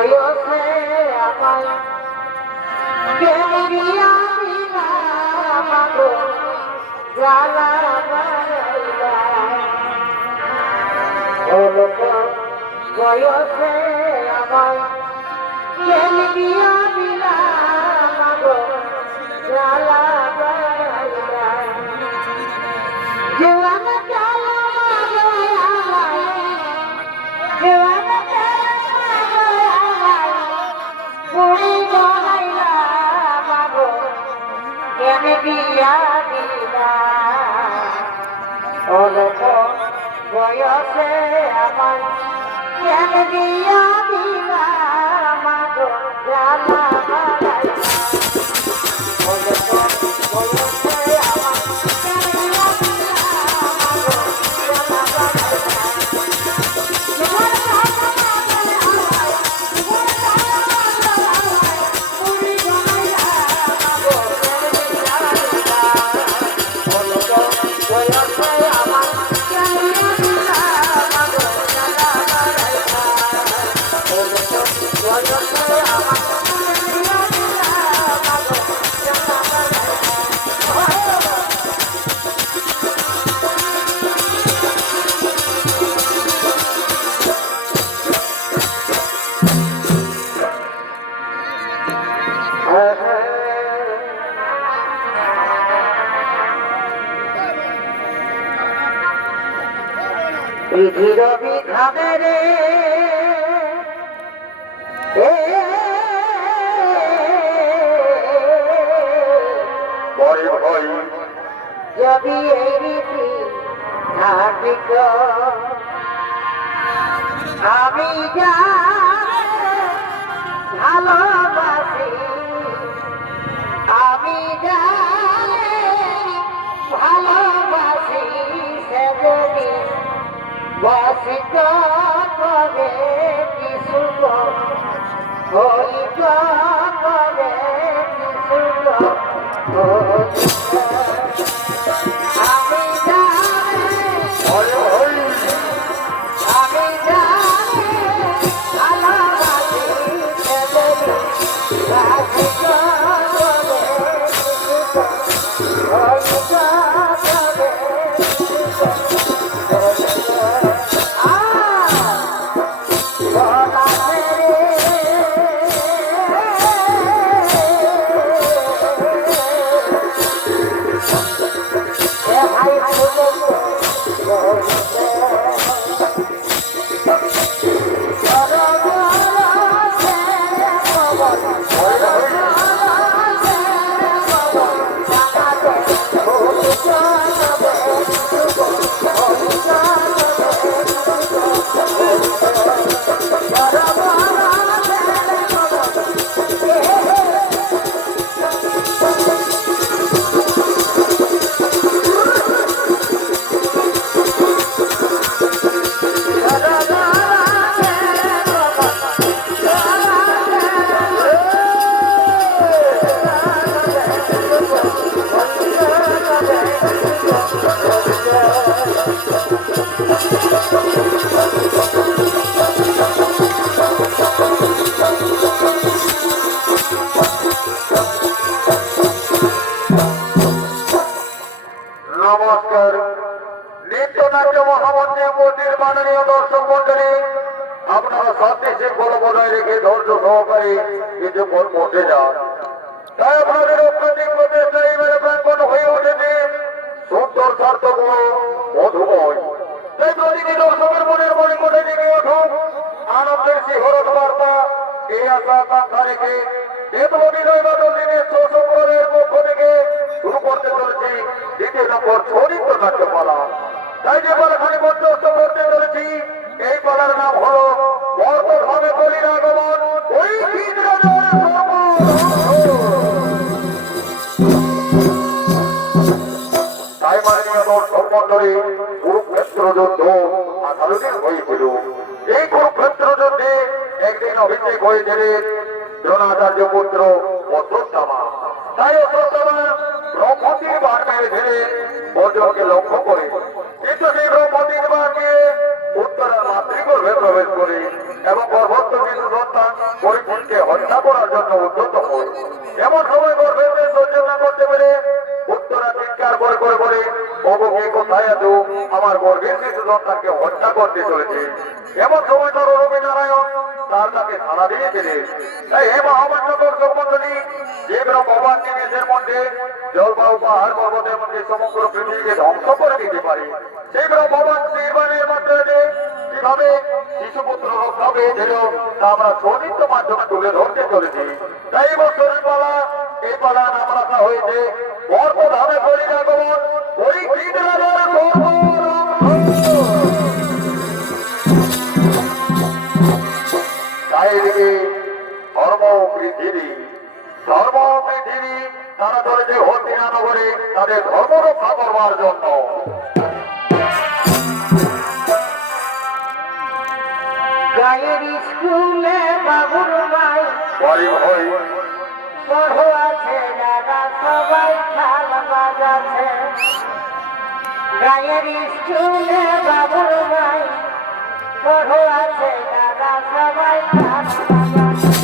বয়সে আমার কেমরিয়া বিনা মাগো জ্বালা বাড়াইলা বয়সে আমার কেমরিয়া বিনা মাগো জ্বালা বাড়াইলা জীবন চালো জীবন পুরি বানাইলা মাগো কেনে বিয়া দিলা অল্প বয়সে আমার কেনে বিয়া দিলা মাগো জ্বালা বাড়াইলা অল্প বয়সে আমার কেনে বিয়া দিলা মাগো জ্বালা বাড়াইলা রবি খাবে রে যদি এই রীতি থাকিক আমি যা ভালোবাসি আমি যা ভালোবাসি সেদিন বাসিত করে কিছু হইত করে কিছু আমি আমি ভালোবাসি বাসিত করে হইত নমস্কার। নৃত্যনাট্য মহামঞ্চে উপস্থিত মাননীয় দর্শক মন্ডলী, আপনারা সাদৃশ্যে বল বজায় রেখে ধৈর্য সহকারে কিছুক্ষণ বসে যান। তাই আপনাদের অত্যধিক প্রচেষ্টা এবারে প্রাঙ্গণ হয়ে উঠেছে সুন্দর সার্থকময় মধুময়। তাই প্রতিটি দর্শকের মনের মনে মনে জেগে উঠুক আনন্দের শিহরণ বার্তা। এই আশা আকাঙ্ক্ষা রেখে বিনয় বাদল দিনের শোষকের পক্ষ থেকে শুরু করতে চলেছি দ্বিতীয় নম্বর চরিত্র নাট্যপালা। তাই যে পালাখানি মধ্যস্থ করতে চলেছি এই পালার নাম হলো বর্তভাবে বলির আগমন। ওই তাই মাননীয় দর্শক মন্ডলী, কুরুক্ষেত্র যুদ্ধ 18 দিন হয়েছিল। এই কুরুক্ষেত্র যুদ্ধে একদিন অভিষেক হয়েছিলেন দ্রোণাচার্য পুত্র অশ্বত্থামা। তাই অশ্বত্থামা ব্রহ্মতির বাণ মেরেছিলেন অর্জুনকে লক্ষ্য করে, কিন্তু সেই ব্রহ্মতির বাণ নিয়ে উত্তরা মাতৃগর্ভে প্রবেশ করে এবং গর্ভস্থ কিছু সন্তান হত্যা করার জন্য উদ্যত হয়। এমন সময় গর্ভের মেয়ে সহ্য না করতে পেরে উত্তরা চিৎকার করে করে বলে, ওগোকে কোথায় আছো, আমার গর্ভের শিশু সন্তানকে হত্যা করতে চলেছে। এমন সময় তার রবীনারায়ণ তার তাকে সাড়া দিয়েছিলেন। তাই হে মহামান্য দর্শক মন্ডলী, যে ভগবান নিমেষের মধ্যে জলবায়ু পাহাড় পর্বতের মধ্যে সমগ্র পৃথিবীকে ধ্বংস করে দিতে পারে, সেই ভগবান নির্মাণের মাধ্যমে কিভাবে শিশুপুত্র রক্ষা পেয়েছিল তা আমরা সৌনিত্য মাধ্যমে তুলে ধরতে চলেছি। তাই বছরের পালা, এই পালা নাম রাখা হয়েছে গর্ভধামে পরিণাগমন পরীক্ষিত রাজার গর্ভরঙ্গ। চারিদিকে ধর্ম পৃথিবী, ধর্ম পৃথিবী, তারা চলেছে হরিনানগরে তাদের ধর্ম রক্ষা করবার জন্য। গায়ের স্কুলে বাবুর ভাই বাড়ি হই পড়ো আছে, দাদা সবাই খাল বাজাছে। গায়ের স্কুলে বাবুর ভাই পড়ো আছে, দাদা সবাই খাল বাজাছে।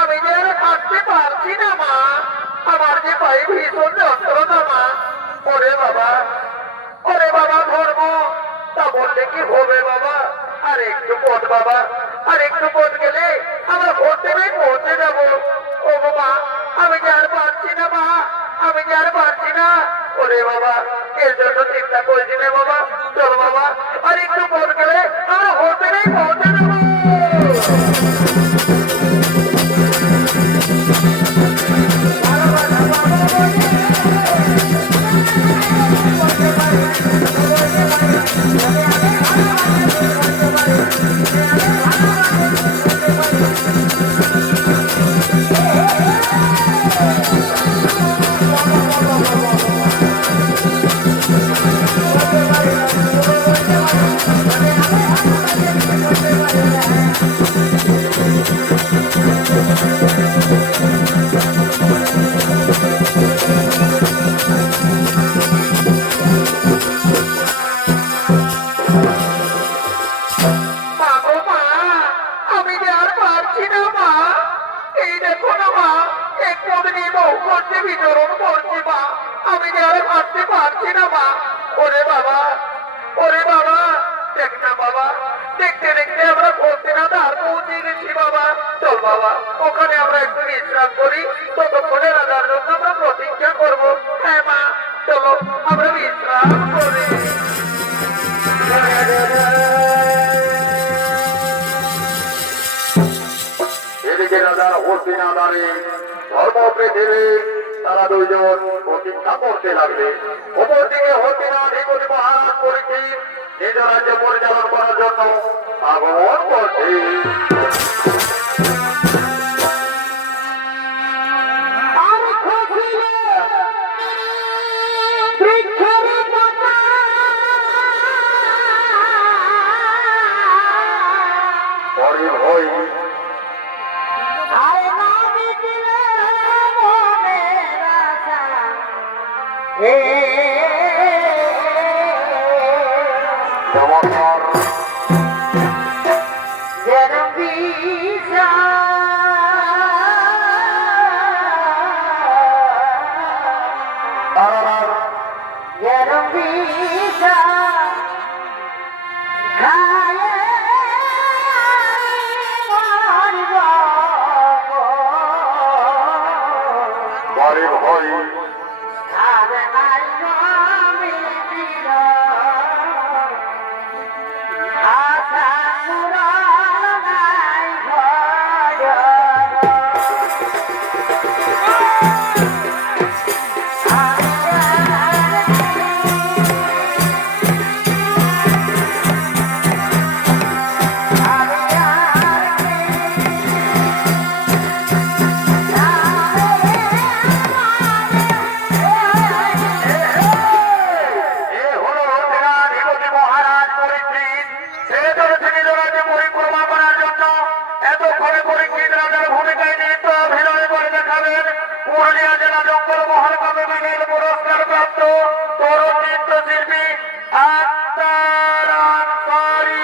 আমি যে আর থাকতে পারছি না মা, আমার যে পায়ে ভীষণ যন্ত্রণা মা। ওরে বাবা, ওরে বাবা, ধর্ম তা বললে কি হবে বাবা? আর একটু পথ বাবা, আর একটু পথ গেলে আমরা ভোট দেবে পৌঁছে যাবো। ও বাবা, আমি যে আর পারছি না মা, আমি যে আর পারছি না। ওরে বাবা, এর জন্য চিন্তা করেছি রে বাবা। চল বাবা, আর একটু পথ গেলে আমরা ভোট দেবেই পৌঁছে যাবো। বিতরণ করছি মা, আমি যে আর হাঁটতে পারছি না মা। ওরে বাবা, ওরে বাবা, দেখ না বাবা, দেখতে দেখতে আমরা বলতে না তার পৌঁছে গেছি বাবা। চল বাবা, ওখানে আমরা একটু বিশ্রাম করি, ততক্ষণে রাজার জন্য আমরা প্রতীক্ষা করবো। হ্যাঁ মা, চলো আমরা বিশ্রাম করি। এদিকে রাজার হস্তিনাদারে ধর্ম পৃথিবী তারা দুইজন প্রতীক্ষা করতে লাগলে। অপরদিকে হস্তিনাধিপতি মহারাজ পরীক্ষিত নিজ রাজ্য পরিচালনা করার জন্য আগমন করছে। আরে ভাই আরে নাই আমি দিল আশা পুরাণ নাই ভয় এ হলো সেনাধিপতি মহারাজ পরীক্ষিত। সে ধরেছে নিজ রাজ্যে পরিক্রমা করার জন্য। এতক্ষণে পরীক্ষিত রাজার ভূমিকায় নৃত্য অভিনয় করে দেখাবেন পুরুলিয়া জেলা জঙ্গল মহল কবি বিনীত পুরস্কার প্রাপ্ত তরুণ নৃত্যশিল্পী আক্তার আনসারী।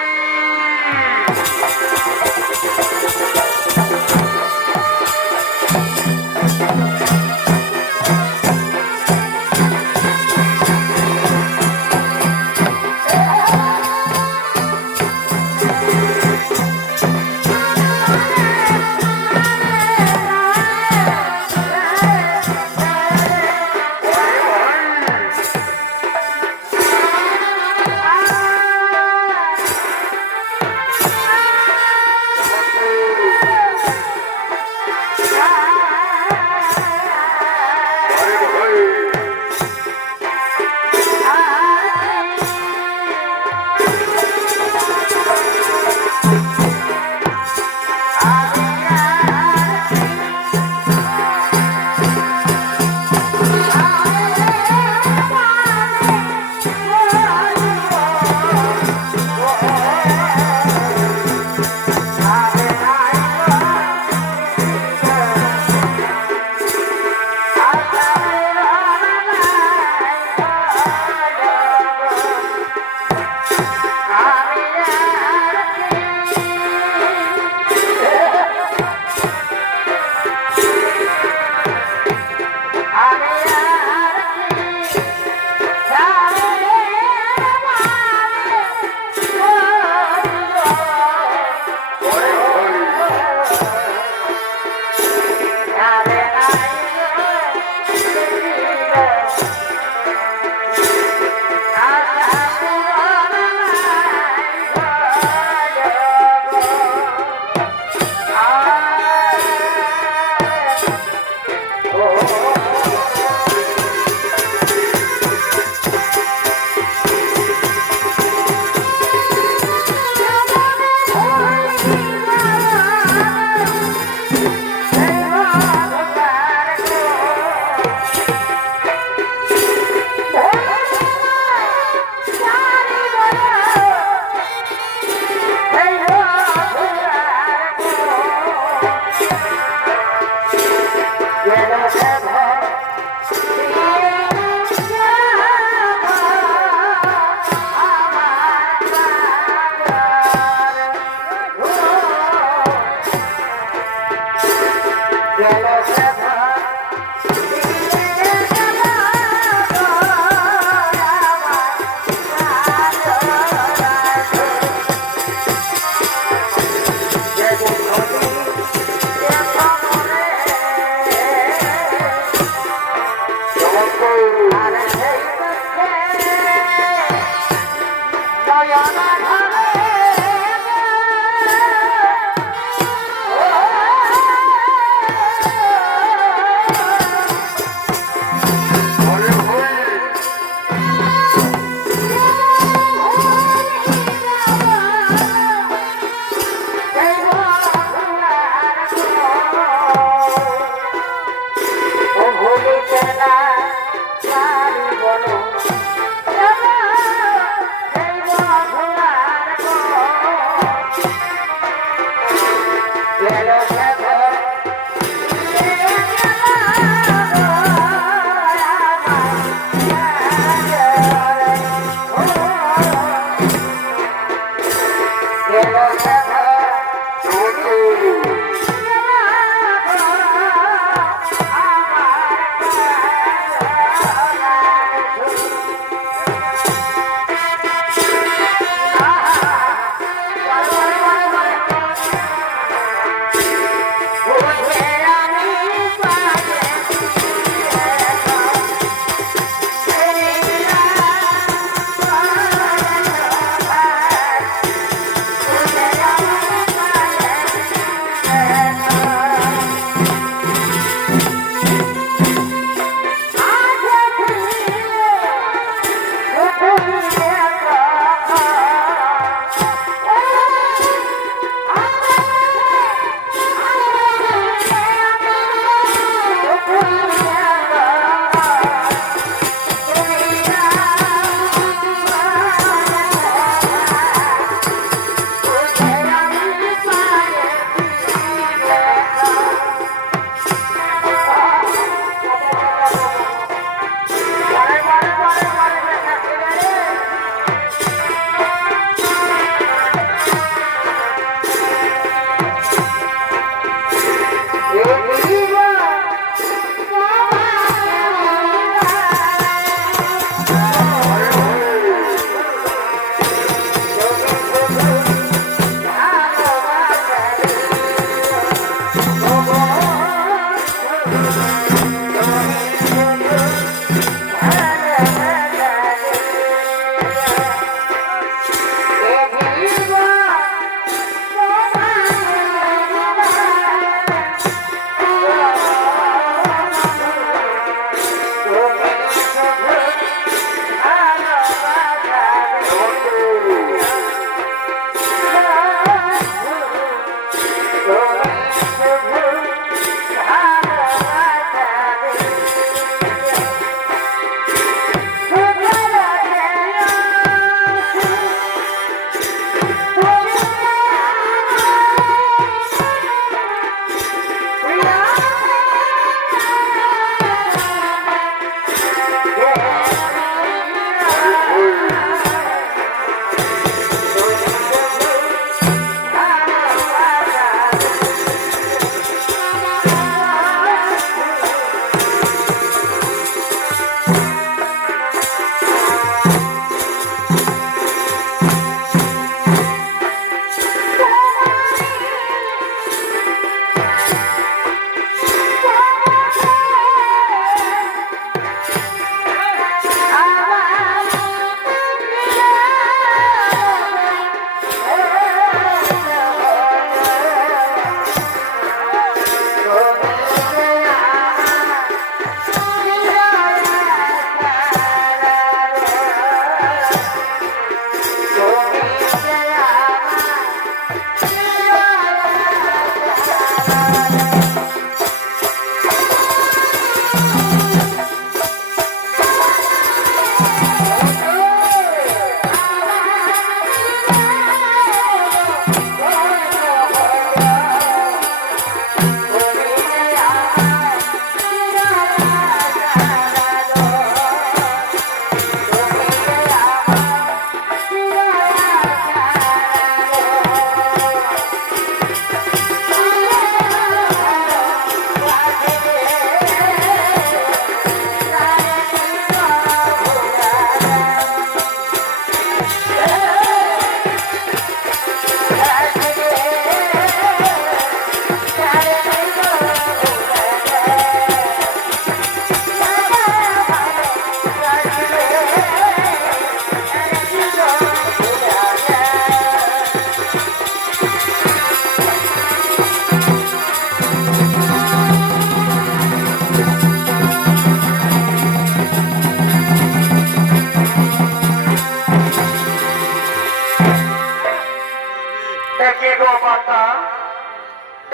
গো মাতা,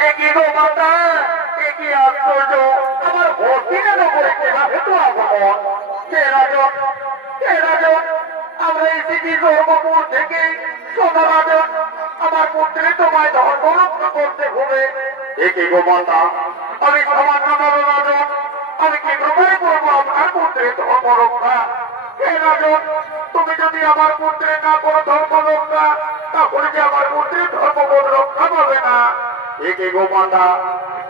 একই গো মাতা, একই আশ্চর্য, আমার ভর্তিটা নগরে কিভাবে তো আগমন? হে রাজন, হে রাজন, আমরা এসেছি জন্মপুর থেকে। সোনা রাজন, আমার পুত্রে তোমায় ধর্ম রক্ষা করতে হবে। একই গো মাতা, আমি সামান্য নর রাজন, আমি কি প্রকারে করবো আপনার পুত্রের ধর্ম রক্ষা? হে রাজন, তুমি যদি আমার পুত্রের না করো ধর্ম রক্ষা, তাহলে যে আমার পুত্রের ধর্মবোধ রক্ষা পাবে না। একে গো মাতা,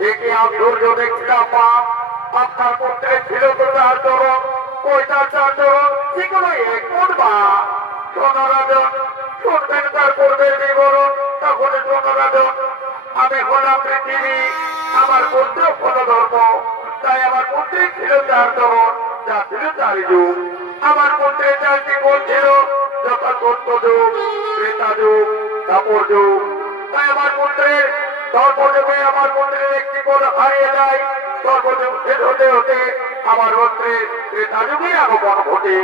একে আশ্চর্য দেখলাম মা, আপনার পুত্রের ছিল তো তার চরণ, ওই তার চরণ সেগুলো এক করবা। সোনা রাজন, শুনবেন তার পূর্বের বিবরণ, তাহলে সোনা রাজন, আমি হলাম পৃথিবী, আমার পুত্র হল ধর্ম, তাই আমার পুত্রের ছিল চার চরণ, যা ছিল চার যুগ। আমার পুত্রের চারটি গুণ ছিল, যথা সত্য যুগ, ত্রেতা যুগ, দাপর যুগ। তাই আমার পুত্রের ধর্মযুগে আমার পুত্রের একটি গুণ হারিয়ে যায়। সর্বযুগ শেষ হতে হতে আমার পুত্রের ত্রেতা যুগে আগমন ঘটে।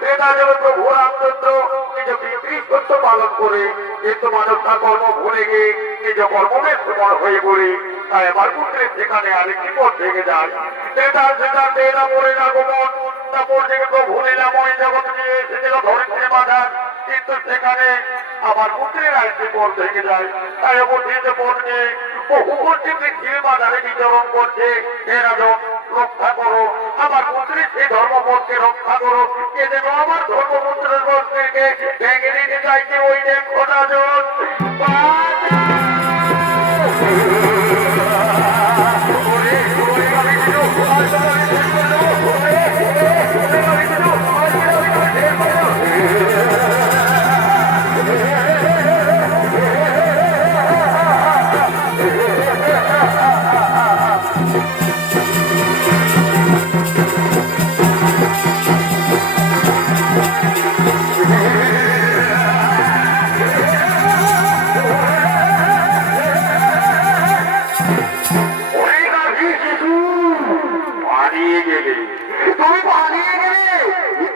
ত্রেতা যুগে প্রভু রামচন্দ্র নিজ পিতৃ সত্য পালন করে, কিন্তু মানবতা কর্ম ভুলে গিয়ে নিজ কর্মের সময় হয়ে পড়ে। তাই আমার পুত্রের সেখানে আরেকটি পথ থেকে যায়। ত্রেতার সেখান তেরা পড়ে আগমন, তারপর থেকে প্রভু লীলাময় জগৎ নিয়ে এসেছিল ধরিত্রী মাধান, কিন্তু সেখানে আমার পুত্রের আরেকটি পথ থেকে যায়। তাই অবস্থিত পথ নিয়ে বহু করছে পৃথিবীর মাধারে বিচরণ করছে। হে রাজন, রক্ষা করো আমার পুত্রের সেই ধর্মপথকে, রক্ষা করো। এ যেন আমার ধর্মপুত্রের বস্ত্রকে ভেঙে দিতে চাইছে ওই দেখো রাজন। পালিয়ে গেলে, তুমি পালিয়ে গেলে,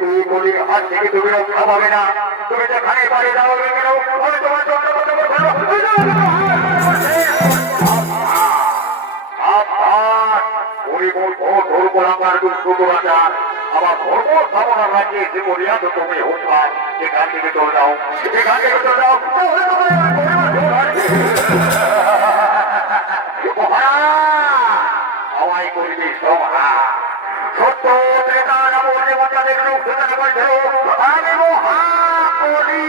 তুমি বলি হাত থেকে তুমি রক্ষা পাবে না। তুমি যেখানে পারে যাও কেন, আমি তোমার জন্য আমার ধর্ম স্থাপনার রাজ্যে এসে বলিয়া তো তুমি হোসার, এখান থেকে চলে যাও, এখান থেকে চলে যাও। আমায় করিবে সভা সত্য ত্রেতা নবর জীবনটা দেখল উচ্চতা করেছিল। আমি মহাকলি,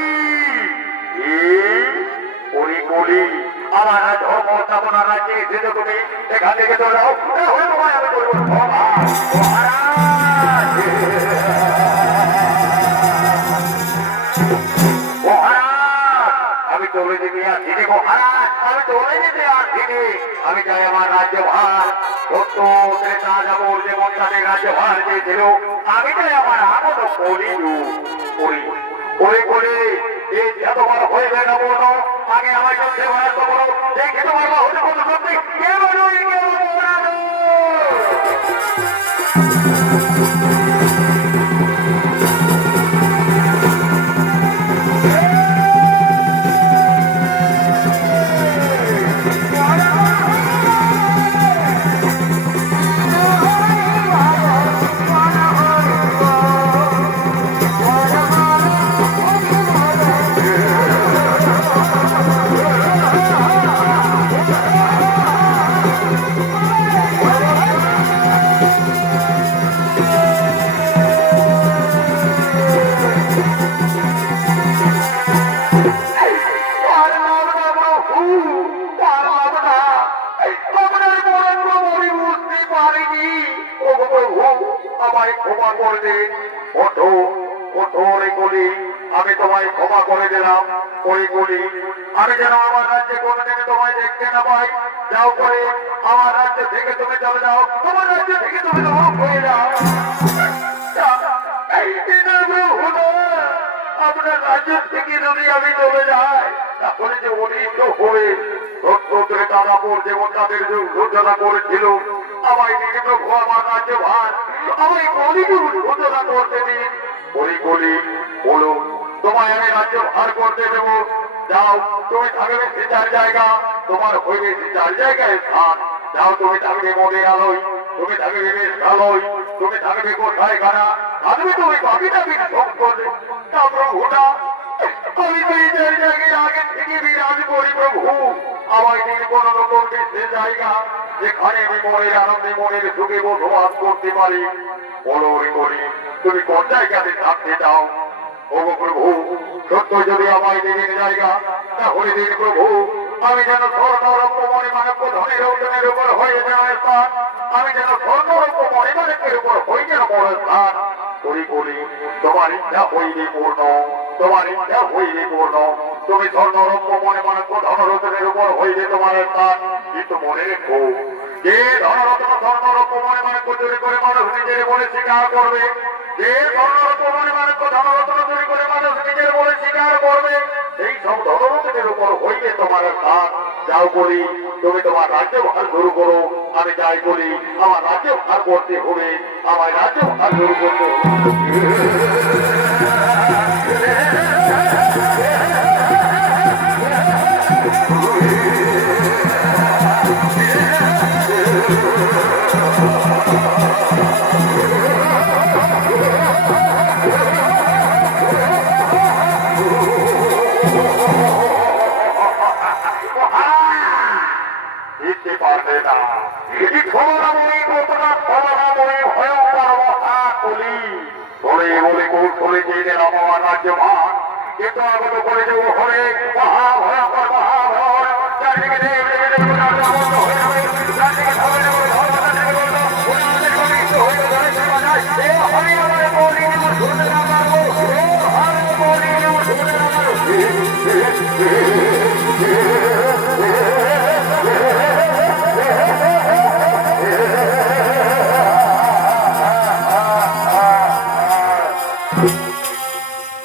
কলি কলি আমার ধর্ম স্থাপনার রাজ্যে এসেছো তুমি, এখান থেকে চলে যাও। তাহলে তোমায় আমি করবো সভা। মহারাজ, আমি চলে যেতে আসিনি মহারাজ, আমি চলে যেতে আসিনি। আমি চাই আমার রাজ্য ভার, সত্য ত্রেতা যাবর যেমন তাদের রাজ্য ভার চেয়েছিল, আমি চাই আমার আমদ করি করে করে এই যতবার হয়ে যায় না বলো, আগে আমার সত্যি বরাদ্দ করো, দেখে তোমার হতে কোনো সত্যি কে বলো মহারাজ। আমায় ক্ষমা করে দিন। ওঠো ওঠো রে কলি, আমি তোমায় ক্ষমা করে দিলাম। ওই কলি, আমি যেন আমার রাজ্যে কোনোদিন তোমায় দেখতে না পাই। যাও করে আমার রাজ্য থেকে তুমি চলে যাও, তোমার রাজ্য থেকে তুমি লোক হয়ে যাও। আপনার রাজ্য থেকে যদি আমি চলে যাই, তাহলে যে অনিষ্ট হয়ে সত্য দাদাপুর যেমন তাদের যোদ্ধা করেছিল, আমায় দিকে প্রভু আমার রাজ্য ভার, আমায় কলিকে উদ্বোধনা করতে দিন। ওই কলি বলো, তোমায় আমি রাজ্য ভার করতে দেবো। যাও তুমি থাকবে সে চার জায়গা, তোমার হইবে সে চার জায়গায় স্থান। যাও তুমি থাকবে মনের আলোয়, তুমি থাকবে বেশ ভালোই, তুমি থাকবে কোথায় খানা, থাকবে তুমি বাকিটা বিন সংকট। তা প্রভুটা আমি তো এই চার জায়গায় আগে থেকে বিরাজ করি প্রভু। আমার দিন কোন রকম সে জায়গা যেখানে আমি মনের আনন্দে মনের সুখে বসবাস করতে পারি। বলো করি তুমি কোন জায়গাতে থাকতে চাও? ওগো প্রভু, সত্য যদি আমায় দেবেন জায়গা, তাহলে দিন প্রভু আমি যেন স্বর্ণরম্য মনে মানব ধনের ওজনের উপর হয়ে যেন স্থান, আমি যেন স্বর্ণরম্য মনে মানবের উপর হয়ে যেন বড় স্থান করি করি। তোমার ইচ্ছা হইলে পূর্ণ, তোমার ইচ্ছা হইলে পূর্ণ। তুমি স্বর্ণরম্য মনে মানব ধনরত্নের উপর হইলে তোমার স্থান, কিন্তু মনে রেখো যে ধনরত্ন স্বর্ণরম্য মনে মানব চুরি করে মানুষ নিজের বলে স্বীকার করবে, যে স্বর্ণরত্ন মনে মানব ধনরত্ন চুরি করে মানুষ নিজের বলে স্বীকার করবে, এই সব ধনরত্নের উপর হইলে তোমার স্থান। যাও করি তুমি তোমার রাজ্য ভার শুরু করো, আমি যাই করি আমার রাজ্য ভার করতে হবে, আমার রাজ্য ভার শুরু করতে হবে। দিতে পারবে না এই ক্ষমতাময়ী কতটা ক্ষমতাময়ী ভয়ঙ্কর মহাকলি বলে বলে কৌশলে চেয়ে আমার রাজ্যভার, কিন্তু আগত করে দেব হরে মহাভয়ঙ্কর মহাভয়। চারদিকে দেব দেবে দেব রাজ্যবন্ধ হয়ে যাবে, চারদিকে ধরে দেব ধর্ম চারদিকে বলল ওনাদের কবিত্ব হয়ে ধরে দেওয়া যায়। এ হরি আমার বলি আমার শুনে না পারবো, ও হরি বলি আমার শুনে না পারবো।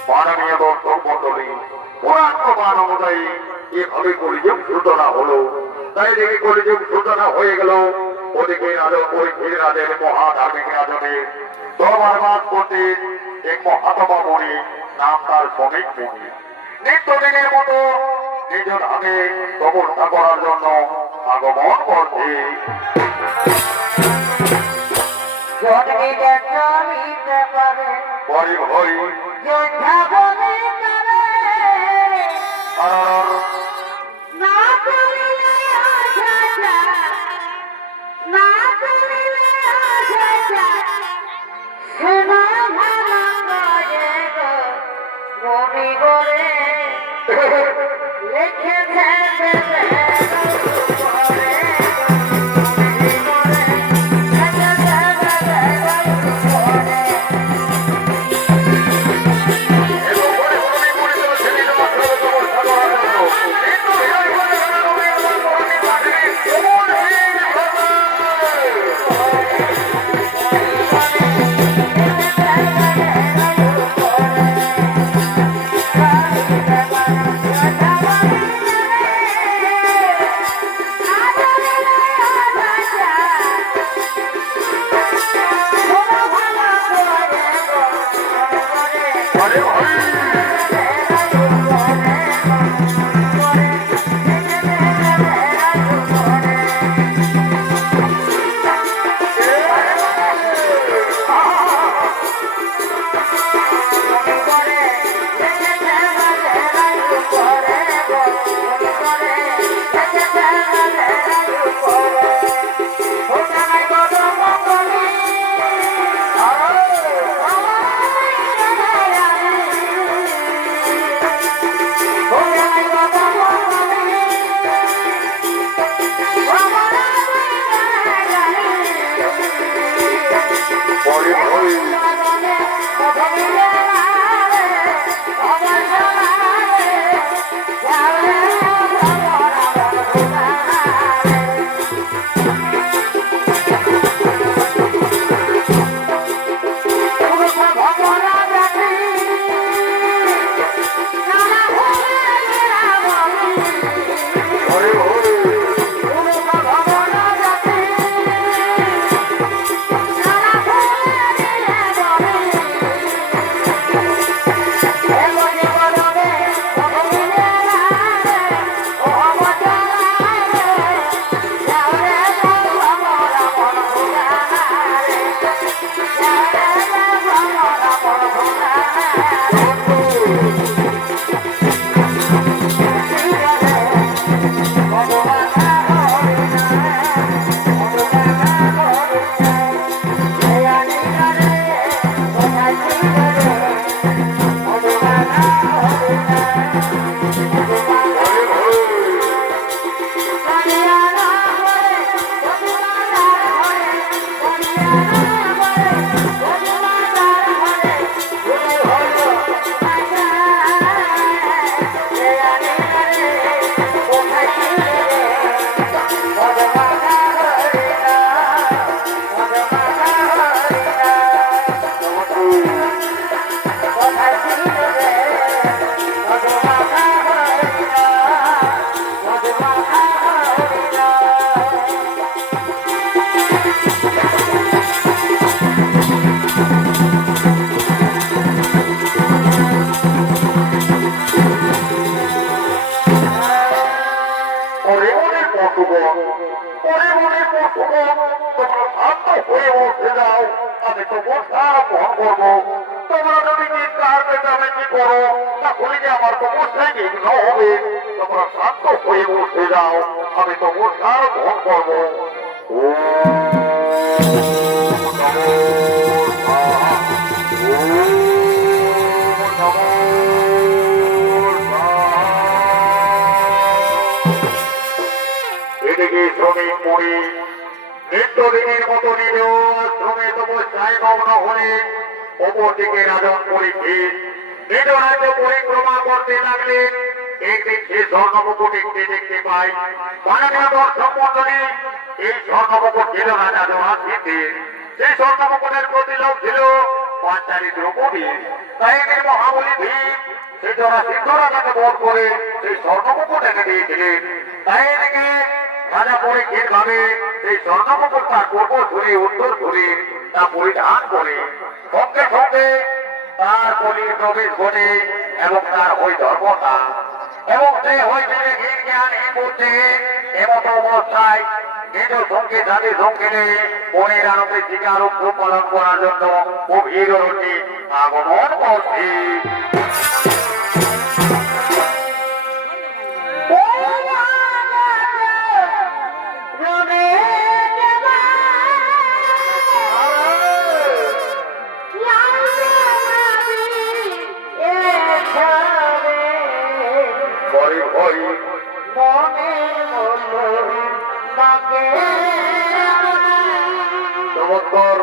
মাননীয় দর্শক মন্ডলী, পুরাণ প্রমাণ অনুযায়ী এভাবে কলিযুগ সূচনা হলো। তাই দেখে কলিযুগ সূচনা হয়ে গেল। ওদিকে রাজা পরীক্ষিত রাজের মহাধার্মিক রাজনে দরবার বাস করতে এক মহাত্মা মণি, নাম তার শ্রমিক মণি, নিত্যদিনের মতো নিজ ধামে তপস্যা করার জন্য আগমন করছে। হরি হরি আমি তো মোষ্ঠার গ্রহণ করবো। তোমরা যদি চিৎকার চেঁচামেচি করো তাহলে যে আমার তো মোষ্ঠায় বিঘ্ন হবে। তোমরা শান্ত হয়ে বসে যাও, আমি তো মোষ্ঠার গ্রহণ করবো। এদিকে শ্রমিক মুড়ি নিত্যদিনের মতো নিজ আশ্রমে তপস্যায় মগ্ন হলে অপরদিকে রাজন পরীক্ষিত নিজ রাজ্য পরিক্রমা করতে লাগলেন। একদিন সে স্বর্ণমুকুট একটি দেখতে পাই। মাননীয় দর্শক মন্ডলী, এই স্বর্ণমুকুট ছিল রাজা জরাসিদ্ধের। সেই স্বর্ণমুকুটের প্রতিলোভ ছিল পাঞ্চালী দ্রৌপদী। তাই একদিন মহাবলী ভীম সেই জরাসিদ্ধ রাজাকে বধ করে সেই স্বর্ণমুকুট এনে দিয়েছিলেন। তাই এদিকে রাজা পরীক্ষিত ভাবে সেই স্বর্ণমুকুট তার পূর্ব ধরে উত্তর ধরে তা পরিধান করে সঙ্গে সঙ্গে তার বলির প্রবেশ ঘটে এবং তার ওই ধর্মতা এবং সে ওই বিবেকহীন জ্ঞানহীন বুদ্ধি এমত অবস্থায় নিজ সঙ্গে সাথে সঙ্গে নিয়ে মনের আনন্দে স্বীকারোক্ত পালন করার জন্য গভীর রটি আগমন করছে। চমৎকার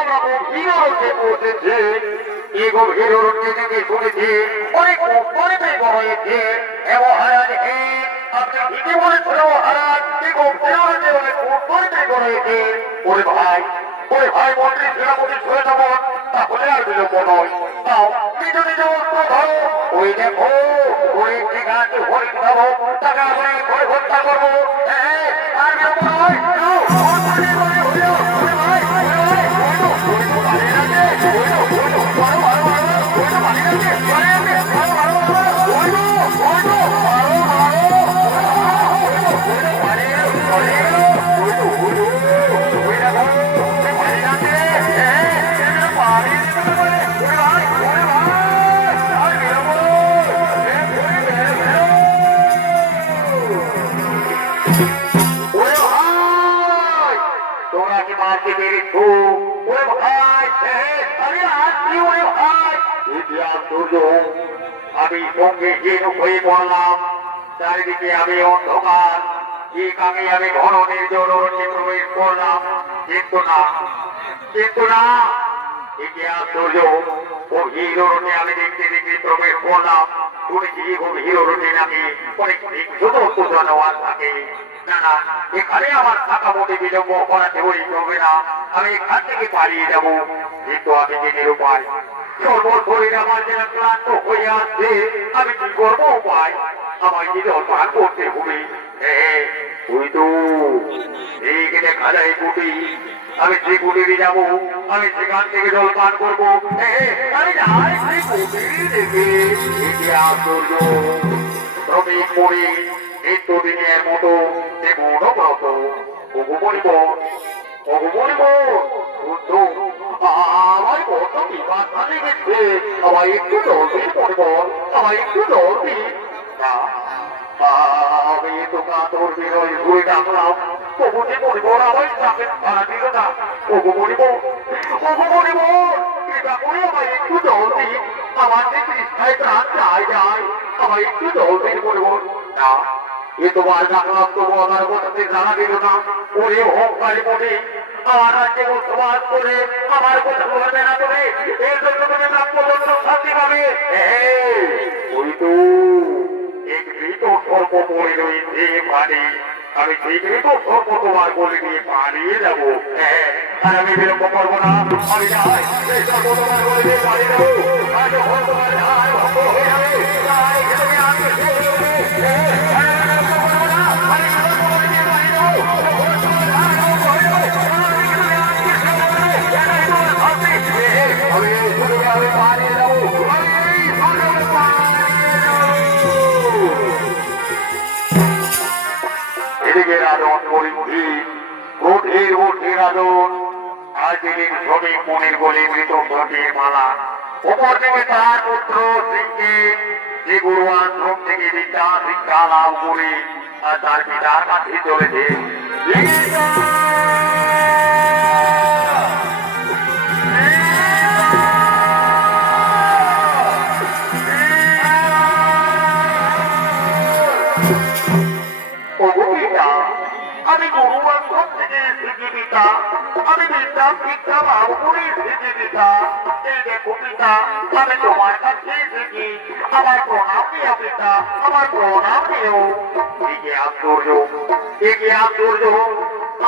আমরা গভীরতে পৌঁছেছি। এই গভীর অরণ্যে থেকে শুনেছি অনেক অনেকেই বড় হয়েছে। মহারাজ আপনি ঠিকই বলেছেন মহারাজ, এই গভীর অরণ্যে অনেক অনেকেই বড় হয়েছে। ওরে ভাই মন্ত্রী সেনাপতি শুনে যাবো, তাহলে আর বিলম্ব নয়। তাও নিজ নিজ অস্ত্র ধরো, ওই দেখো ওই ঠিক আছে হরিণ খাবো, টাকা করে ঘরে হত্যা করবো। আর বিলম্ব নয়, যাও, ওর পানি করে হইও, ওরে ভাই, ওরে ভাই, ওইটো, ওইটো পানি আছে, ওইটো, ওইটো, মারো, মারো, মারো, ওইটো পানি আছে, পানি আছে, মারো, মারো, মারো, ওইটো, ওইটো, মারো, মারো, ওইটো, ওইটো পানি, পানি, ওইটো, ওইটো, ওই দেখো, পানি আছে, এটা পানি দিতে পারে, ওরে ভাই, ওরে ভাই, আর বিলম্ব নয়, বেরো, বেরো। ওরে ভাই, তোমরা কি মারতে পেরেছো? ওরে ভাই, আমি আসছি ওরে ভাই। ইতিহাস সূর্য, আমি সঙ্গে যেন হয়ে পড়লাম। চারিদিকে আমি অন্ধকার, ঠিক আমি ঘন নির্জন অরণ্যে প্রবেশ করলাম। কিন্তু না ইতিহাস সূর্য, গভীর অরণ্যে আমি দেখতে দেখতে প্রবেশ করলাম। শুনেছি গভীর অরণ্যে নাকি অনেক হিংস্র জানোয়ার থাকে। না না, এখানে আমার থাকা মোটে বিলম্ব করাতে হই হবে না। আমি এখান থেকে পালিয়ে যাব, কিন্তু আমি যে নিরুপায়। সর্বশরীর আমার যেন ক্লান্ত হয়ে আসছে, আমি কি করবো উপায়? আমায় যে জলপান করতে হবে। ওই তো এইখানে দেখা যায় কুটি, আমি যে কুটিরে যাবো, আমি সেখান থেকে জলপান করবো। আমি যাই সেই কুটির থেকে। ইতিহাস সূর্য, শ্রমিক মরি নিত্যদিনের মতো তেমন ব্রত। ওগো বলিব, ওগো বলিব, বুদ্ধ আমার কত বিপাশা লেগেছে, আমার একটু জলদি পড়ব, আমার একটু জলদি। না, আমি তো কাতর বিনয় ঘুরে ডাকলাম, তবু যে বলিব আমার চাপে ভাড়া দিল না। ওগো বলিব, ওগো বলিব, এটা করে আমার একটু জলদি, আমার যে তৃষ্ণায় প্রাণ যায় যায়, আমার একটু জলদি বলিব। না, এ তোমার ডাকলাম, তবু আমার কথাতে জানা দিল না। ওরে হোক পারি মনে, আমার রাজ্যে বসবাস করে আমার কথা বলবে না বলে এর জন্য তুমি প্রাপ্য শান্তি পাবে। ওই তো এক মৃত সর্প পড়ে রয়েছে পানি, আমি সেই মৃত সর্প তোমার বলে নিয়ে পালিয়ে যাবো। আর আমি বিলম্ব করবো না, আমি যাই সেই সর্প তোমার বলে নিয়ে পালিয়ে যাবো। আর যখন তোমার ধার ভঙ্গ হয়ে যাবে, তাই এখানে আমি এদিকে রাজন পরিমুখী গভীর উঠে রাজন, আর দিদির ছবি মনের গলে মৃত ঘটের মালা। ওপর থেকে তার পুত্র সিংকে যে গুরু আশ্রম থেকে বিদ্যা শিক্ষা লাভ করে আর তার পিতার কাছে চলেছে। আমি গুরু আশ্রম থেকে এসেছি পিতা, আমি বিদ্যা শিক্ষা লাভ করে এসেছি পিতা। এই দেখো পিতা, আমি তোমার কাছে এসেছি, আমার প্রণাম দিও পিতা, আমার প্রণাম দিও। একে আশ্চর্য, একে আশ্চর্য,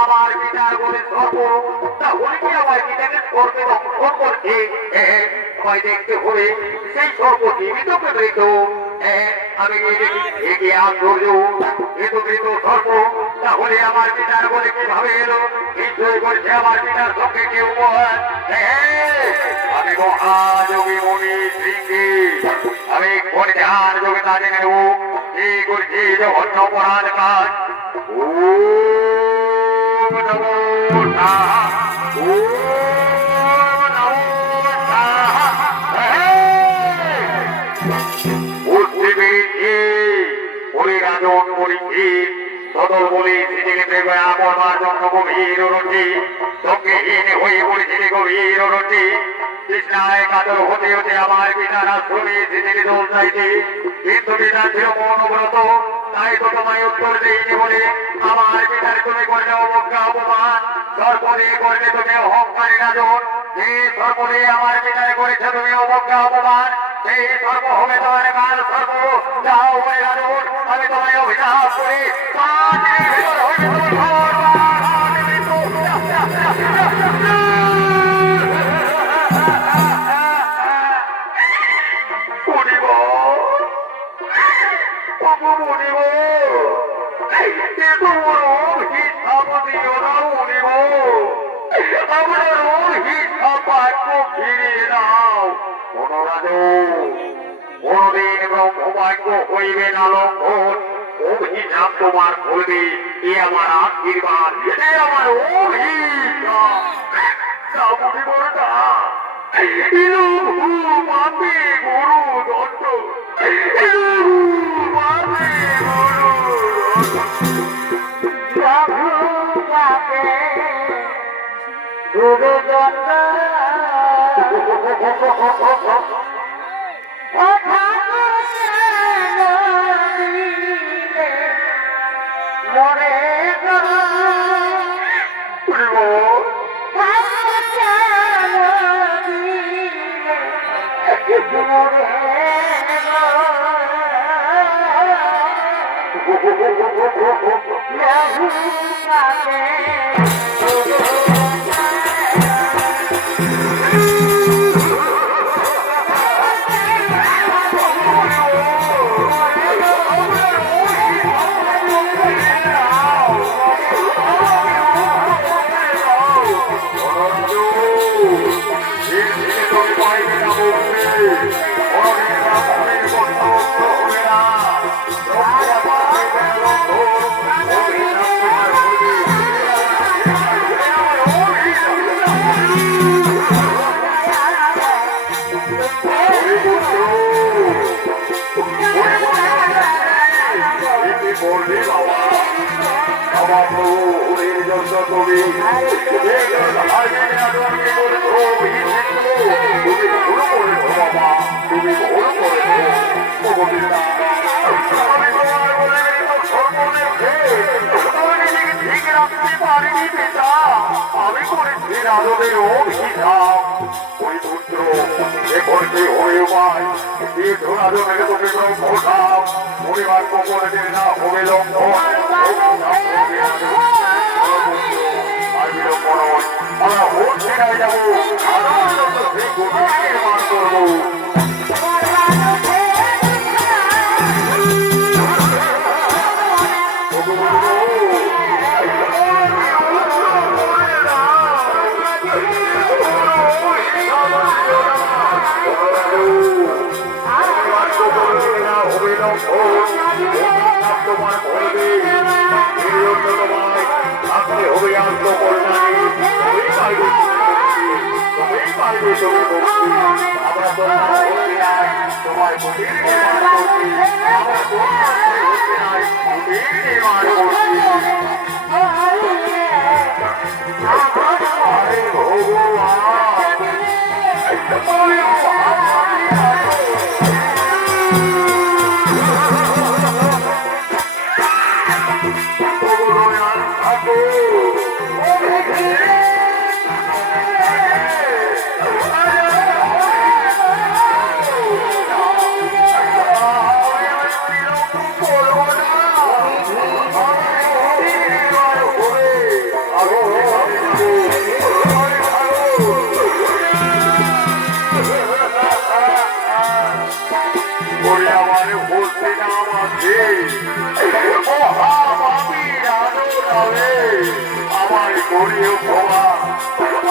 আমার পিতার বলে সর্ব, তাহলে কি আমার পিতাকে সর্বে দংশন করছে? ভয় দেখতে হবে সেই সর্ব জীবিত মৃত। আমি একে আশ্চর্য, এ তো মৃত সর্ব, তাহলে আমার পিতার বলে কিভাবে এলো? নিশ্চয় করছে আমার পিতার সঙ্গে কেউ মহান। আমি মহাযোগী মনি শ্রীকে, আমি ঘরে ধ্যান যোগে তা জেনে নেব এই করছি জঘন্য অপরাধ কাজ। ওম নমো নমঃ, ওম নমো নমঃ। বুঝতে পেরেছি, ওরে রাজন বলেছি সদর বলে সেদিকে প্রেমে আমার জন্য গভীর রটি, সঙ্গেহীন হয়ে পড়েছিল গভীর রটি। কৃষ্ণায় কাতর হতে হতে আমার পিতার আশ্রমে সেদিকে দোল চাইতে, কিন্তু পিতা ছিল মনোব্রত, তাই তো তোমায় উত্তর দেয়নি বলে আমার পিতার তুমি করলে অবজ্ঞা অপমান, সর্বদে করলে তুমি অহংকারী রাজন। যে সর্ব দিয়ে আমার পিতারে করেছে তুমি অবজ্ঞা অপমান, সেই সর্ব হবে তোমার কাল সর্ব। যাও বলে রাজন, আমি তোমায় অভিশাপ করি, পাঁচের ভিতর হইবে তোমার ঘর, আমি মৃত্যু। মুনিব, ওগো মুনিব, এ তোমার হিসাব দিও না মুনিব, আমার হিসাব বাক্য ফিরিয়ে দাও। অনুরাধ কোনদিন ব্রহ্মবাক্য হইবে না লঙ্ঘন, অভিশাপ তোমার ভুলবে, এ আমার আশীর্বাদ, এ আমার অভিশাপ। না মুনিবর না, পাপে গুরু দণ্ড, পাপে গুরু প্রভু পাপে গুরু দণ্ড। মরে আমি করেছি রাজনের অভিশাপ। ওই পুত্র এখন কি হয়ে উপায়, রাজনের তুমি ব্রহ্মসাপ, পরিবার কবরের না হবে লঙ্ঘ। আমরা ভোট ছেড়ায় যাবো, নির্মাণ করবো। তোমার ভরবে থাকতে হবে আত্মকল্যাণে, তুমি পাইবে তুমি ভক্তি। আমরা তোমার কুটির নির্মাণ করছি, আমরা কুটির নির্মাণ করছি।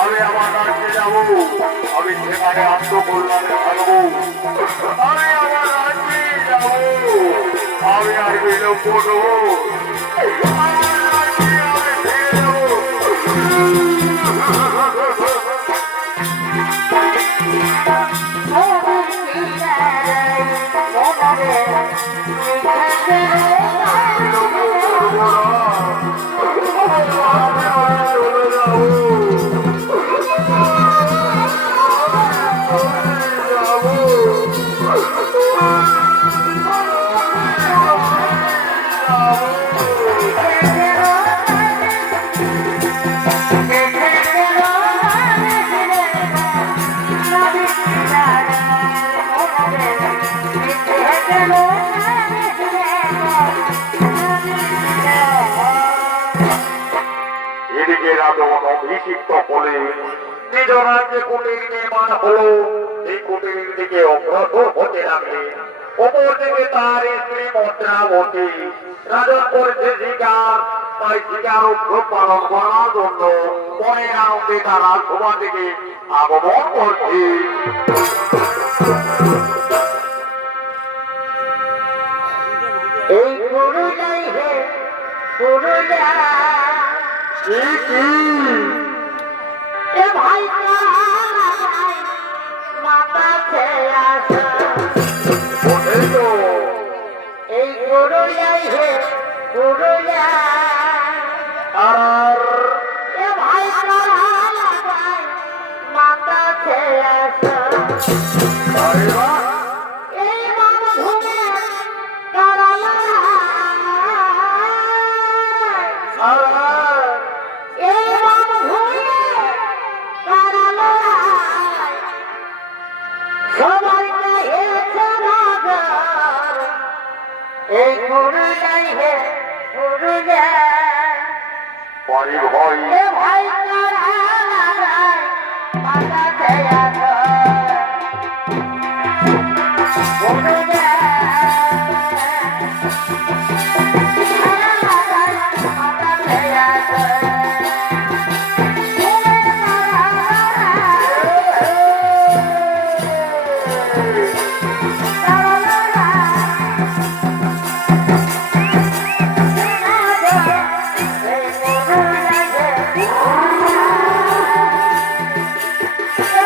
আমি আমার রাজ্যে যাবো, আমি সেখানে আত্মকল্যাণে থাকবো। আমি আমার রাজ্যে যাবো, আমি আর বিলম্ব নেবো। করে নিজ রাজ্যে কুটির নির্মাণ হলো। এই কুটির দিকে অগ্রসর হতে লাগলে অপরদিকে তার স্ত্রী মন্ত্রাবতী রাজা করেছে শিকার। তাই শিকার উৎসব পালন করার জন্য মনের আনন্দে তারা সভা থেকে আগমন করছে। এই পুরুলাই হে পুরুলা কি কি এ ভাই মাতা ছে আসা ওঠেই তো এই পুরুলাই হে পুরুলা আর এ ভাই মাতা ছে আসা আরে বাহ, এই মাম ভূমে কারালা আর এই মাম ভূমে কারালা সবাই কহেছে রাজার এই পুরুলাই হে পুরুলা বাড়ি ভাই এ ভাই কারালা মাতা ছে আসা পুরুলা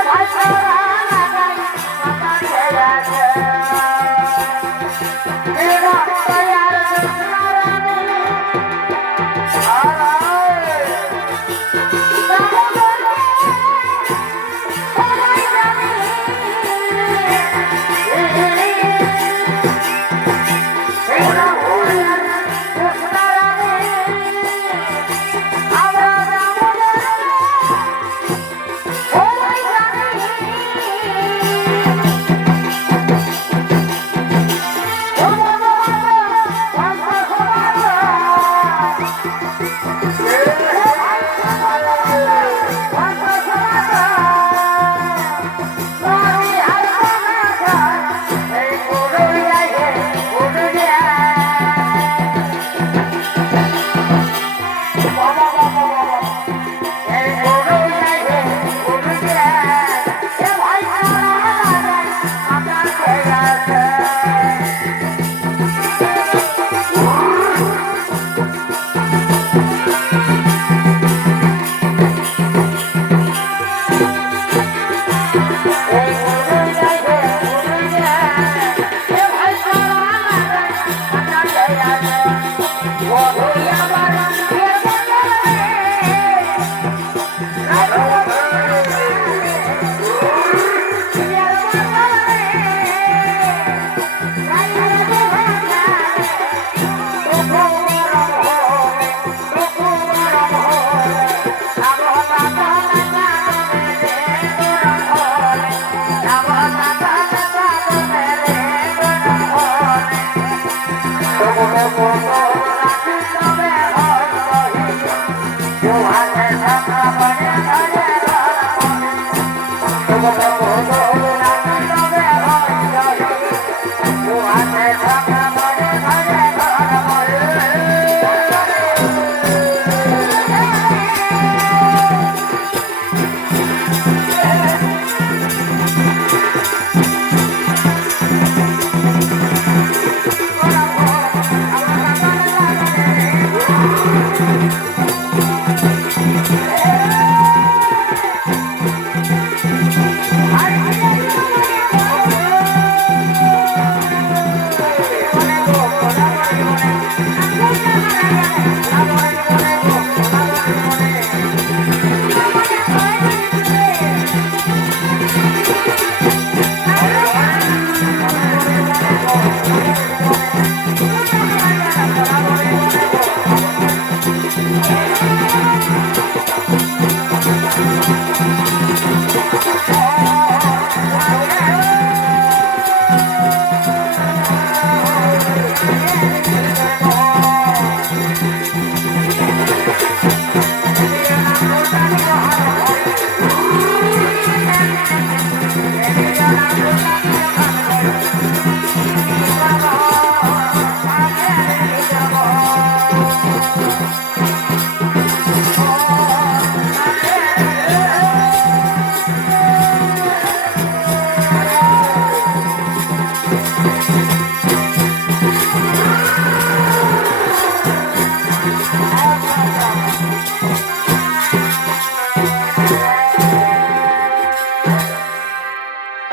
ভাই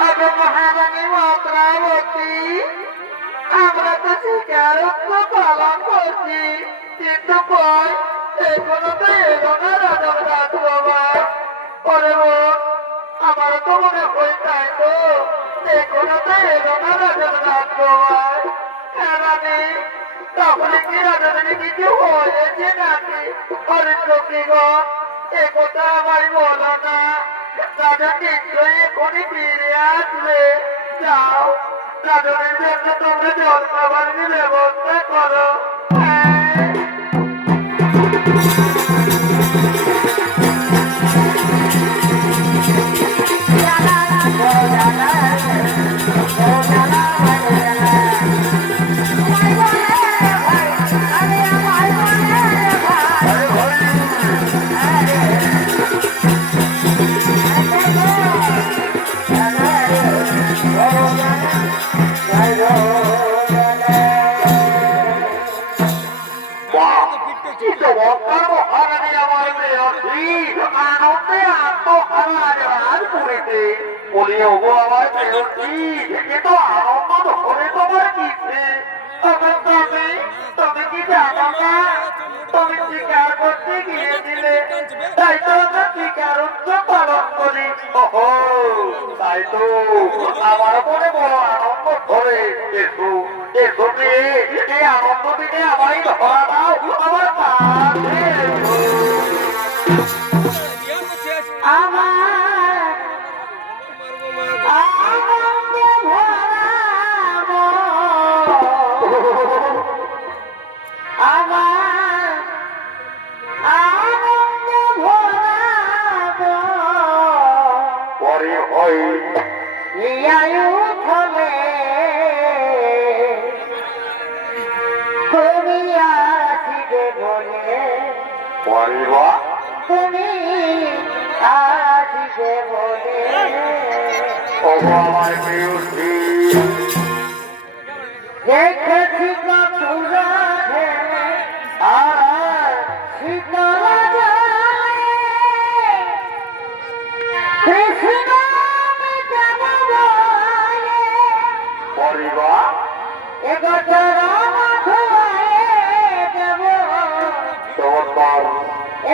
আগো মহারানী মন্ত্রাবতী, আমরা তো স্বীকারোক্ত পালন করছি, কিন্তু কই এখনো তো এলো না রাজার রাজসভায়। ওরে বোন, আমার তো মনে হয় তাই তো, এখনো তো এলো না রাজার রাজসভায়। হ্যাঁ রানী, তাহলে কি রাজাদের কিছু হয়েছে নাকি? হরিদ্রকীগণ, এ কথা আমায় বলো না। রাজা নিশ্চয়ই এখনই ফিরে আসবে। যাও, রাজাদের জন্য তোমরা জল খাবার ব্যবস্থা করো। হ্যাঁ। বাহ! কি চমৎকার মহারানী আমার প্রেয়সী! আনন্দে আত্মহারা করেছে। বলি ওগো আমার প্রেয়সী, এ তো আনন্দ ধরে তোমার কিসে? তখন তুমি কি জানো না? তুমি শিকার করতে গিয়েছিলে, তাই তো আমরা শিকারত্ব পালন করি। ওহো, তাই তো আমার মনে বড় আনন্দ ধরে। এসো এসো মেয়ে, এই আনন্দ দিনে আমায় ধরা দাও, আমার কাছে এসো। আমার আনন্দে ভরা মন, আমার আনন্দে ভরা মন, পরে হয় নিয়ায়ু ফলে তুমি আসিবে বলে, পরে বা তুমি আসিবে বলে। ওগো আমার প্রেয়সী, দেখেছি কত রাধে আর শীতল জলে, কৃষ্ণ মিটাব বলে, পরে বা এগোচর মধুয়ে দেব, চমৎকার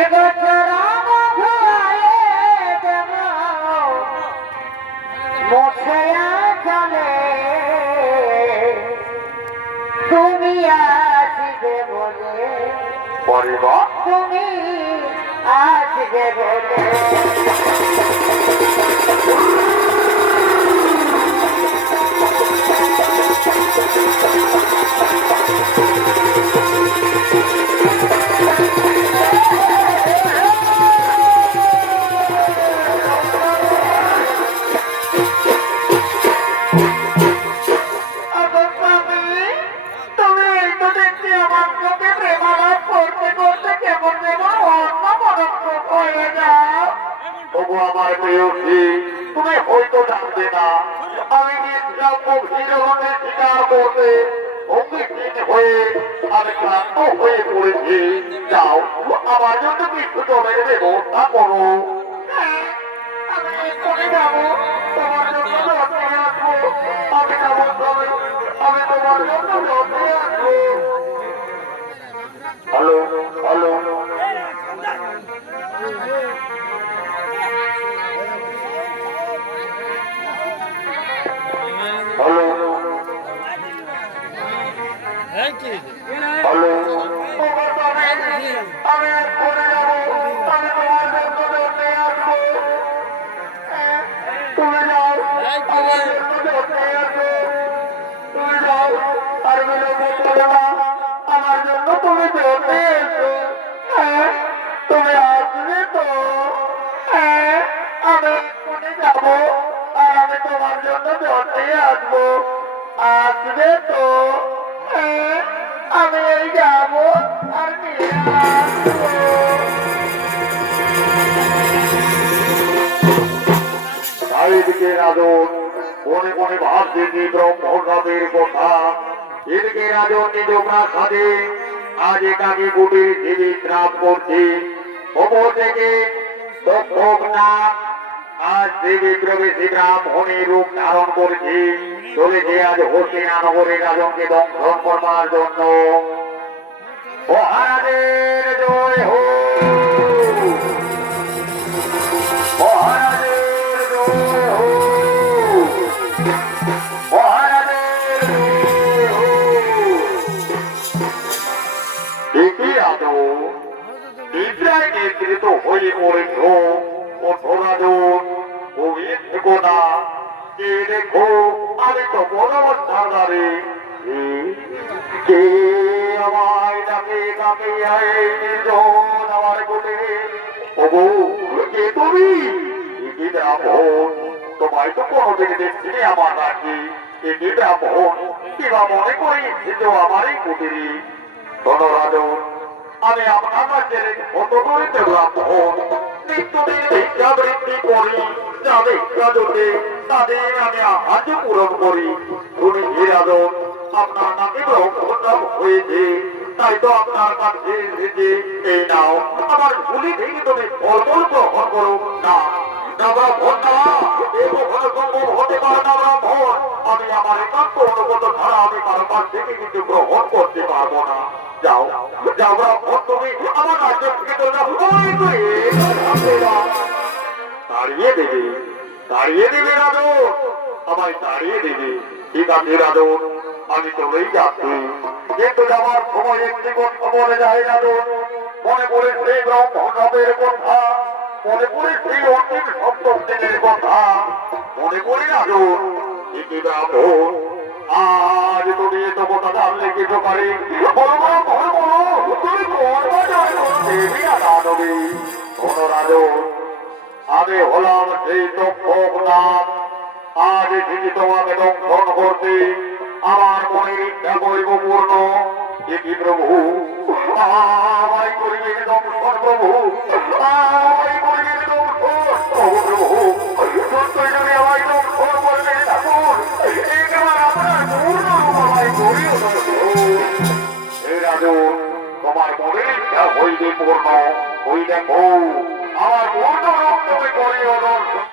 এগোচর মধুয়ে দেব, মোছে চলে তুমি আসিবে বলে, পরে বা তুমি আসিবে বলে। আগো স্বামী, তুমি এই তো দেখছি আমার চোখে প্রেমালাপ করতে করতে কেমন যেমন অন্যমনস্ক হয়ে যাও। ওগো আমার প্রেয়সী, তুমি হয়তো জানবে না, আমি গিয়েছিলাম গভীর রঙে শিকার করতে। অঙ্গীহীন হয়ে আমি ক্লান্ত হয়ে পড়েছি। যাও, আমার জন্য কিছু জলের ব্যবস্থা করো। হ্যাঁ, আমি এক্ষুনি যাবো, তোমার জন্য জল নিয়ে আসবো। আমি যাবো স্বামী, আমি তোমার জন্য জল নিয়ে আসবো। হ্যালো হ্যালো, হ্যালো হ্যালো, আমি এক্ষুনি যাবো, আমি তোমার জন্য জল নিয়ে আসবো। তুমি যাও, আমার জন্য জল নিয়ে আসবো। তুমি যাও, আর বিলম্ব করো না, আমার জন্য তুমি জল নিয়ে এসো। হ্যাঁ, তুমি আসবে তো? হ্যাঁ, আমি এক্ষুনি যাবো, আর আমি তোমার জন্য জল নিয়ে আসবো। আসবে তো? হ্যাঁ, আমি এই যাবো আর নিয়ে আসবো। চারিদিকে রাজন মনে মনে ভাবছে যে ব্রহ্মরাতের কথা। এদিকে রাজন নিজ প্রাসাদে আজ একাকে কুটির জীবিত রাত করছে। অপর থেকে দক্ষক নাম আজ শ্রী বিপ্রবেশী ব্রাহ্মণী রূপ ধারণ করছে। চলেছে আজ হস্তিনানগরে রাজনকে দংশন করবার জন্য। মহারাজের জয় হোক, মহারাজের জয় হোক, মহারাজের জয় হোক। দেখি আদৌ নিদ্রায় নিদ্রিত হয়ে পড়েছ কঠোর রাজন, ঘুমিয়ে থেকো না। কে দেখো আমি তো বনবস্থারে কে আমায় ডাকে ডাকে এই নির্জন আমার কোটে। ওগো কে তুমি? কি ব্রাহ্মণ, তোমায় তো কোনোদিন দেখছিনি আমার নাকি। কি ব্রাহ্মণ, কিবা মনে করি এসেছ আমার এই কুটিরে। শোনো রাজন, আমি আপনার রাজ্যের অত দরিদ্র ব্রাহ্মণ। নিত্যদিন ভিক্ষাবৃত্তি করি, যা ভিক্ষা জোটে তাদের আমি আহার্য পূরণ করি। শুনি হে রাজন, আপনার নাকি ব্রহ্মচাপ হয়েছে, তাই তো আপনার কাছে এসেছে। এই নাও আমার ঝুলি থেকে তুমি ফল ফল গ্রহণ করো। না না ব্রাহ্মণ না, এ কখনো সম্ভব হতে পারে না ব্রাহ্মণ। আমি আমার একান্ত অনুগত ছাড়া আমি কারো কাছ থেকে কিছু গ্রহণ করতে পারবো না। যাও যাও ব্রাহ্মণ, তুমি আমার রাজ্য থেকে তো যাও। ওই তো তাড়িয়ে দেবে, তাড়িয়ে দেবে রাজন, আমায় তাড়িয়ে দেবে। ঠিক আছে রাজন, আমি চলেই যাচ্ছি। কিন্তু যাওয়ার সময় একটি কথা বলে যায় রাজন। মনে পড়ে সেই ব্রহ্মচাপের কথা, মনে পড়ে সেই অন্তিম সপ্তম দিনের কথা, মনে পড়ে রাজন। ঠিকই ব্রাহ্মণ, আজ তুমি এত কথা জানলে কিছু পারে। বলো বলো বলো, তুমি দেবী না দানবী? শোনো রাজন, আমি হলাম সেই তক্ষক নাম। আজ এসেছি তোমাকে দংশন করতে। আমার মনের ইচ্ছা করিব পূর্ণ। দেখি প্রভু, আমায় করিয়ে দংশন প্রভু, আমায় করিয়ে দংশন প্রভু। প্রভু সত্যই যদি আমায় দংশন করতে ঠাকুর, একেবারে আপনার পূর্ণ রূপ আমায় করিও দংশন। হে রাজন, তোমার মনের ইচ্ছা হইবে পূর্ণ। ওই দেখো আমার পূর্ণ রূপ তুমি করিও দংশন।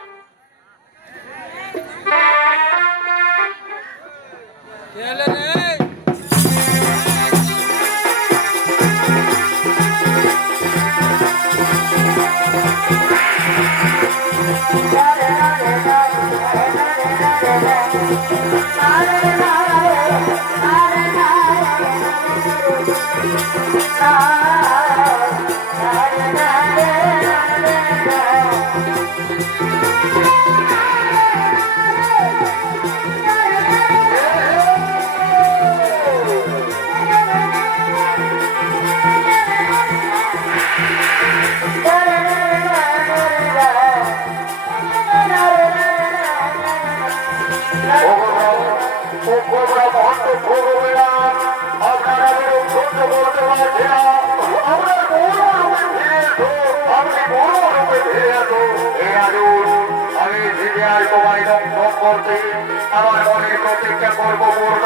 আমার মনের প্রতিজ্ঞা করব পূর্ণ।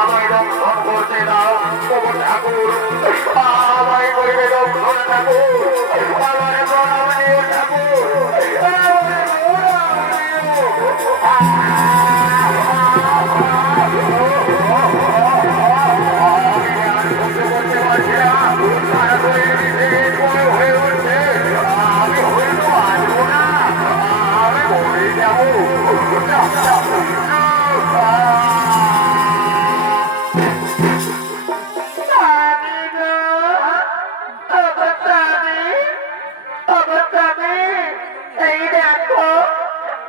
আমায় দংশন করতে দাও ঠাকুর, আমায় করিবে দংশন ঠাকুর, আমার প্রণামনীয় ঠাকুর, আমার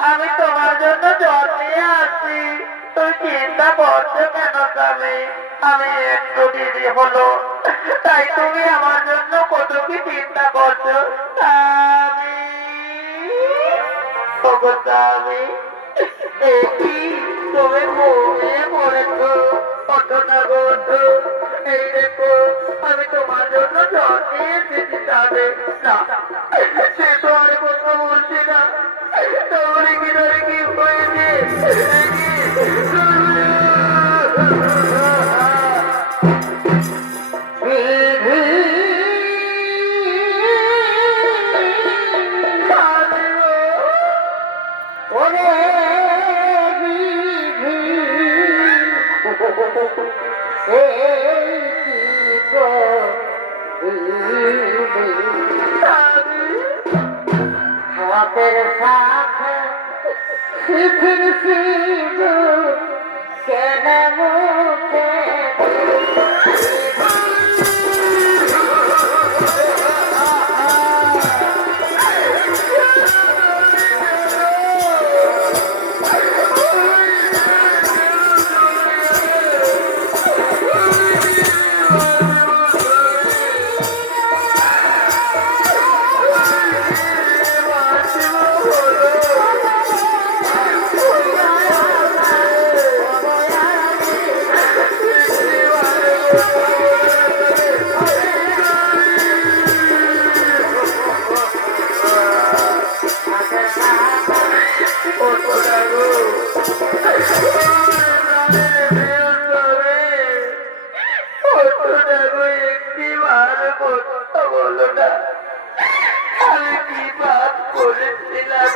আমি তোমার জন্য জল নিয়ে আসছি, তুই চিন্তা করছো কেন স্বামী? আমি একটু দেরি হলো, তাই তুমি আমার জন্য কত কি চিন্তা করছো? আমি করতে আমি দেখি তুমি ঘুমিয়ে পড়েছো ওঠো না গো ওঠো এই দেখো আমি তোমার জন্য জল নিয়ে এসেছি তাহলে না সে তো আর কথা বলছি না তাহলে কি ধরে কি হয়েছে হাতের সাথে শিথির সিঁদুর কেন মুছে আমি কি পাপ করেছিলাম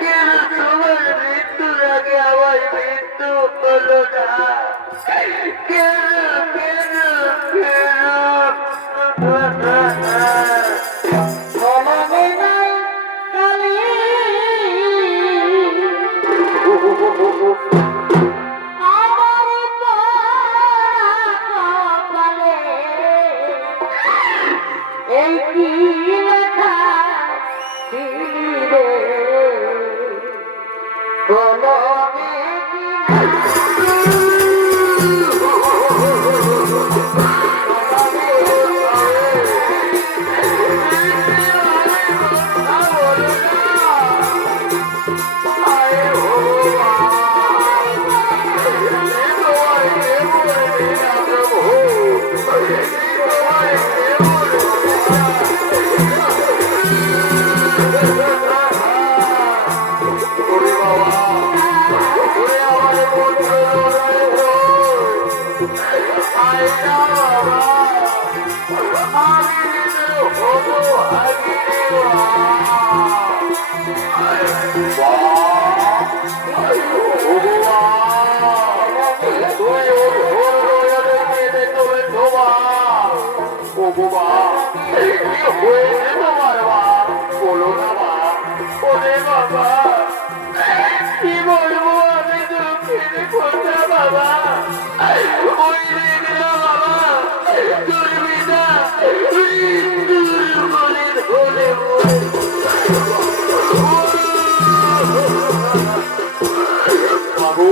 কেন তোমার মৃত্যুর আগে আমার মৃত্যু হলো না কেন কেন মনে নাই কালি আমার কপালে এই কি লেখা ছিল কলমে কি বলবো আমি দুঃখের কথা বাবা ওই রেখা বাবা চলবি না মৃত্যুর বলে ধরে বাবু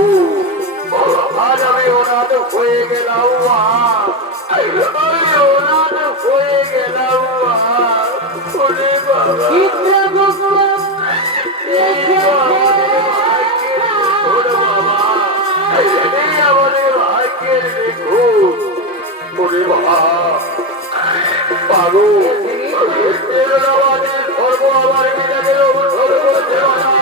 আজ আমি অনাথ হয়ে গেলাম আমি অনাথ হয়ে গেলাম ওরে বাবা ওরে বাবা এই আমাদের ভাগ্যের দেখো ওরে বাবা বাবু আমাদের ধর্ম আমার পিতাকে অনুসরণ করতে না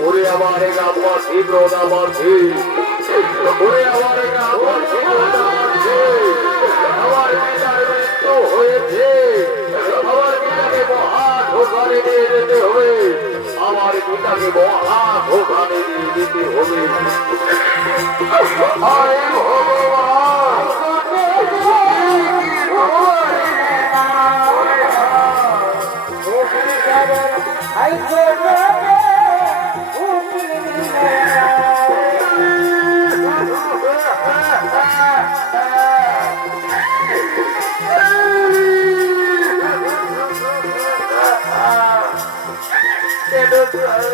ওরে আমার গাছি ব্রদা মাঝি ওরে আমার গাছি ব্রদা মাঝি আমার পিতার মৃত্যু হয়েছে আমার পিতাকে মহা ধোকানে নিয়ে যেতে হবে আমার পিতাকে মহা ধোকানে নিয়ে যেতে হবে আরে ভগবান Oh,